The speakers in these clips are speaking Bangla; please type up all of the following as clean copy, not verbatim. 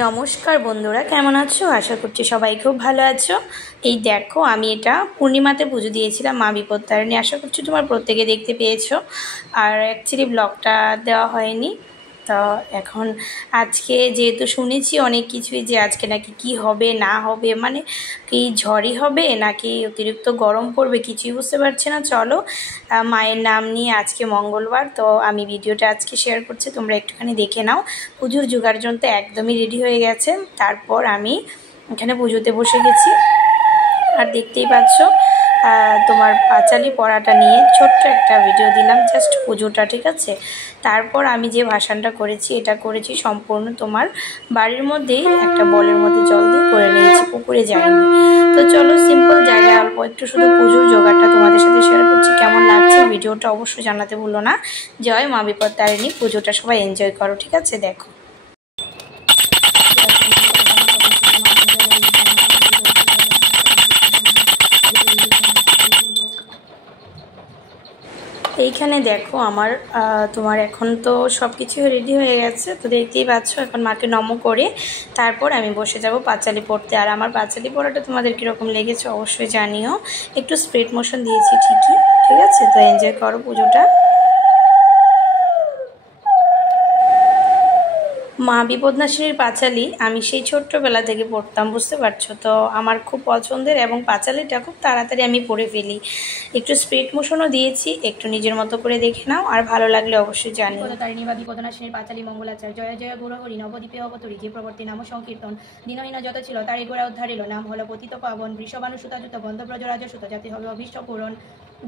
নমস্কার বন্ধুরা, কেমন আছো? আশা করছি সবাই খুব ভালো আছো। এই দেখো, আমি এটা পূর্ণিমাতে পুজো দিয়েছিলাম মা বিপত্তারিণী। আশা করছি তোমার প্রত্যেকে দেখতে পেয়েছো। আর অ্যাকচুয়ালি ব্লগটা দেওয়া হয়নি। তো এখন আজকে যেহেতু শুনেছি অনেক কিছুই, যে আজকে নাকি কি হবে না হবে, মানে কি ঝড়ই হবে নাকি অতিরিক্ত গরম পড়বে, কিছুই বুঝতে পারছি না। চলো, মায়ের নাম নিয়ে আজকে মঙ্গলবার, তো আমি ভিডিওটা আজকে শেয়ার করছি, তোমরা একটুখানি দেখে নাও। পুজোর জোগাড় তো একদমই রেডি হয়ে গেছে। তারপর আমি এখানে পুজোতে বসে গেছি। আর দেখতেই পাচ্ছ তোমার পাঁচালি পড়াটা নিয়ে ছোট্ট একটা ভিডিও দিলাম, জাস্ট পুজোটা, ঠিক আছে। তারপর আমি যে ভাসানটা করেছি, এটা করেছি সম্পূর্ণ তোমার বাড়ির মধ্যেই একটা বলের মধ্যে জল দিয়ে করে নিয়েছি, পুকুরে যায়নি। তো চলো, সিম্পল জায়গায় অল্প একটু শুধু পুজোর জোগাড়টা তোমাদের সাথে শেয়ার করছি। কেমন লাগছে ভিডিওটা অবশ্যই জানাতে ভুলো না। জয় মা বিপত্তারিণী। পুজোটা সবাই এনজয় করো, ঠিক আছে। দেখো, এইখানে দেখো আমার তোমার এখন তো সব কিছু রেডি হয়ে গেছে, তো দেখতেই পাচ্ছ। এখন মাকে নম করে তারপর আমি বসে যাব পাঁচালি পড়তে। আর আমার পাঁচালি পড়াটা তোমাদের কীরকম লেগেছে অবশ্যই জানিও। একটু স্প্রেড মোশন দিয়েছি ঠিকই, ঠিক আছে। তো এনজয় করো পুজোটা। মা বিপদনাশিনীর পাঁচালি আমি সেই ছোট্টবেলা থেকে পড়তাম, বুঝতে পারছো। তো আমার খুব পছন্দের, এবং পাঁচালিটা খুব তাড়াতাড়ি আমি পড়ে ফেলি। একটু স্পিড মোশনও দিয়েছি, একটু নিজের মতো করে দেখে নাও, আর ভালো লাগলে অবশ্যই জানি। বিপদতারিণী বা বিপদনাশিনীর পাঁচালি মঙ্গলাচার। জয় জয় গৌরহরি নবদ্বীপে অবতরী, যে প্রবর্তী নাম সংকীর্তন। দিনহীন যত ছিল তারই গোড়া উদ্ধারিল, নাম হলো পতিত পাবন। বৃষবাণু সুতাযুত বন্ধব্রজ রাজসুত, যাতে হবে অভীষ্ট পূরণ।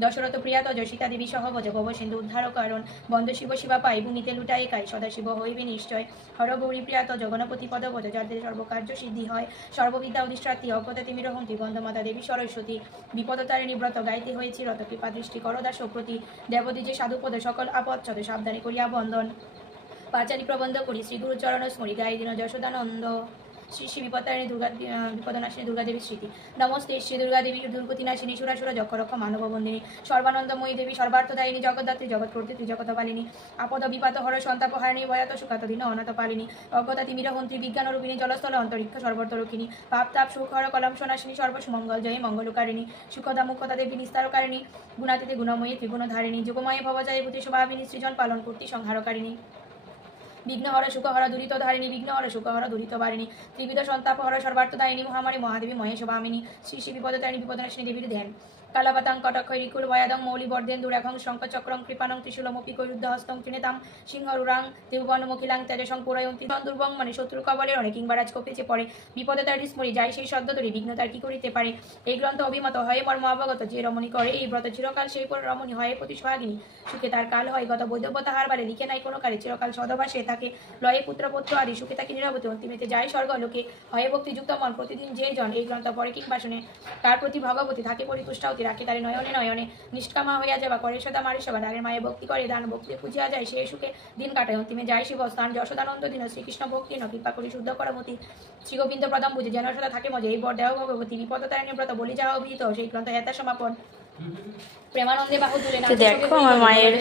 দশরথ প্রিয়াতজ সীতা দেবী সহবজ, ভব সিন্ধু উদ্ধার কারণ। বন্ধ শিব শিবা পাই, ভূমিতে লুটাই কাই, সদাশিব হইবে নিশ্চয়। হর গৌরী প্রিয়াতজ গণপতি পদবজ, যাদের সর্বকার্য সিদ্ধি হয়। সর্ববিদ্যা অধিষ্ঠাত্রী অপদা তিমির হন্তি, বন্ধমাতা দেবী সরস্বতী। বিপদতারিণী ব্রত গাইতে হয়েছি রত, কৃপা দৃষ্টি করদাস প্রতি। দেবদ্বিজে সাধুপদে সকল আপচ্ছদে, সাবধানে করিয়া বন্দন। পাঁচালি প্রবন্ধ করি শ্রীগুরু চরণ স্মরি, গাই দিন যশোদানন্দ। শ্রী শ্রী বিপত্তারিণী বিপদনাশিনী দুর্গাদেবী স্মৃতি। নমস্তে শ্রী দুর্গাদেবী দুর্গতিনাশিনী, সুরাসুর যক্ষ রক্ষ মানব বন্দিনী। সর্বানন্দময়ী দেবী সর্বার্থদায়িনী, জগদ্ধাত্রী জগৎ কর্তৃত্রী জগৎপালিনী। আপদ বিপাত হর সন্তাপ হারিণী, ভয়াত সুখাত দীন অনাথ পালিনী। অজ্ঞতা তিমির হন্ত্রী, বিজ্ঞান রূপিণী, জলস্থল অন্তরিক্ষ সর্বতরকিনী। পাপ তাপ সুখ হর কলম সনাশিনী, সর্বসুমঙ্গল জয়ী মঙ্গলকারিণী। সুখদা মুখতা দেবী নিস্তারকারিণী, গুণাতীতে গুণময়ী ত্রিগুণধারিণী। যুগময়ে ভবজয় ভূতি স্বভাবিনী, সৃজন পালন কর্তী সংহারকারিণী। বিঘ্নহর সুখহর দুরিত ধারিণী, বিঘ্নহর সুখহর দুরিত বারিণী। ত্রিবিধ সন্তাপহর সর্বার্থদায়িনী, মহামারী মহাদেবী মহেশ ভামিনী। শ্রী শ্রী বিপদতারিণী বিপদনাশিনী দেবীর ধ্যান। কালাবাতাং কটক্ষরিকুল ভয়াদং মৌলি বর্ধেন দুরাখং শঙ্খচক্রং কৃপাণং ত্রিশূলমপি কৈরুদ্ধ হস্তং ত্রিনেতাম সিংহরুরাং তিরুবনমুখিলাং তেজসং পুরয়ন্তি দুর্বং, মানে শত্রু কবলের অনেক কিংবা রাজকোপেছে পড়ে। বিপদতারিণী স্মরি, যাই সেই সদ্যতরী, বিঘ্নতার কি করিতে পারে। এই গ্রন্থ অভিমত হয়ে মর্ম অবগত, যে রমণী করে এই ব্রত চিরকাল সেই রমণী হয় প্রতি সোহাগিনী। সুখে তার কাল হয় গত, বৈধব্য তাহার বারে লিখে নাই কোনো কালে, চিরকাল সদবাসে থাকে লয়ে পুত্র আদি। সুখে তাকে নিরবতে অন্তিমেতে যায় স্বর্গ লোকে, হয় ভক্তিযুক্ত মন প্রতিদিন যে জন এই গ্রন্থ পড়ে কিংবা শুনে, তার প্রতি ভগবতী থাকে পরিতুষ্টাবতী, রাখে তারে নয়নে নয়নে। নিষ্কামা হইয়া যাবা করে সদা মারি সবা, দাঁড়ের মায়ে ভক্তি করে দান ভক্তিতে পুজিয়া যায়, সে সুখে দিন কাটায় অন্তিমে যায় শিব স্থান। যশোদানন্দ দিন শ্রীকৃষ্ণ ভক্তি ন, কৃপা করি শুদ্ধ করমতি। শ্রী গোবিন্দ প্রদম বুঝে যেন সদা থাকে মজে, এই বর দেহ ভগবতী। বিপদতারিণী ব্রত বলি যাহা অভিহিত, সেই গ্রন্থ হেতা সমাপন। দেখো, আমার মায়ের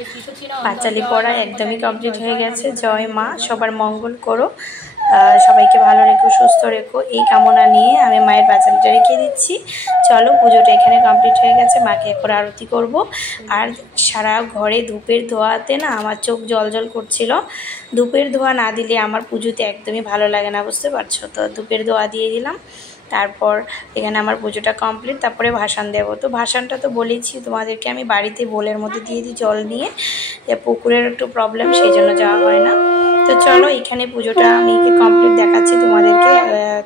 পাঁচালি পড়া একদমই কমপ্লিট হয়ে গেছে। জয় মা, সবার মঙ্গল করো, সবাইকে ভালো রেখো, সুস্থ রেখো, এই কামনা নিয়ে আমি মায়ের পাঁচালিটা রেখে দিচ্ছি। চলো, পুজোটা এখানে কমপ্লিট হয়ে গেছে। মাকে এখন আরতি করব। আর সারা ঘরে ধূপের ধোঁয়াতে না আমার চোখ জল জল করছিল। ধূপের ধোঁয়া না দিলে আমার পুজোতে একদমই ভালো লাগে না, বুঝতে পারছো। তো ধূপের ধোঁয়া দিয়ে দিলাম। তারপর এখানে আমার পুজোটা কমপ্লিট। তারপরে ভাসান দেবো। তো ভাসানটা তো বলেছি তোমাদেরকে, আমি বাড়িতে বোলের মধ্যে দিয়ে দিই জল নিয়ে, পুকুরের একটু প্রবলেম, সেই জন্য যাওয়া হয় না। তো চলো, এখানে পুজোটা আমি কমপ্লিট দেখাচ্ছি তোমাদেরকে।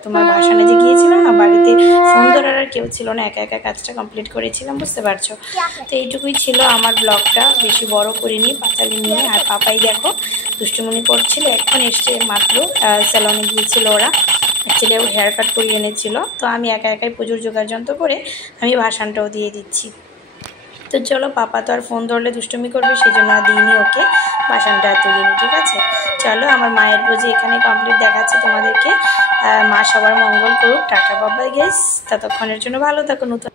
তোমার ভাসানে যে গিয়েছিলাম না, বাড়িতে ফোন ধরার আর কেউ ছিল না, একা একা কাজটা কমপ্লিট করেছিলাম, বুঝতে পারছো। তো এইটুকুই ছিল আমার ব্লগটা, বেশি বড় করিনি পাঁচালি নিয়ে। আর পাপাই দেখো দুষ্টুমনি করছিল, এখন এসছে মাত্র, স্যালনে গিয়েছিল ওরা। অ্যাকচুয়ালি ও হেয়ার কাট করিয়ে এনেছিল। তো আমি একা একাই পুজোর জোগাড়যন্ত্র করে আমি ভাসানটাও দিয়ে দিচ্ছি। তো চলো, পাপা তো আর ফোন ধরলে দুষ্টুমি করবে, সেই জন্য আর দিইনি ওকে, ভাসানটা তুলিনি, ঠিক আছে। চলো, আমার মায়ের পুজো এখানে কমপ্লিট দেখাচ্ছি তোমাদেরকে। মা সবার মঙ্গল করুক। টাটা বাবাই গাইস, ততক্ষণের জন্য ভালো থাকো। নতুন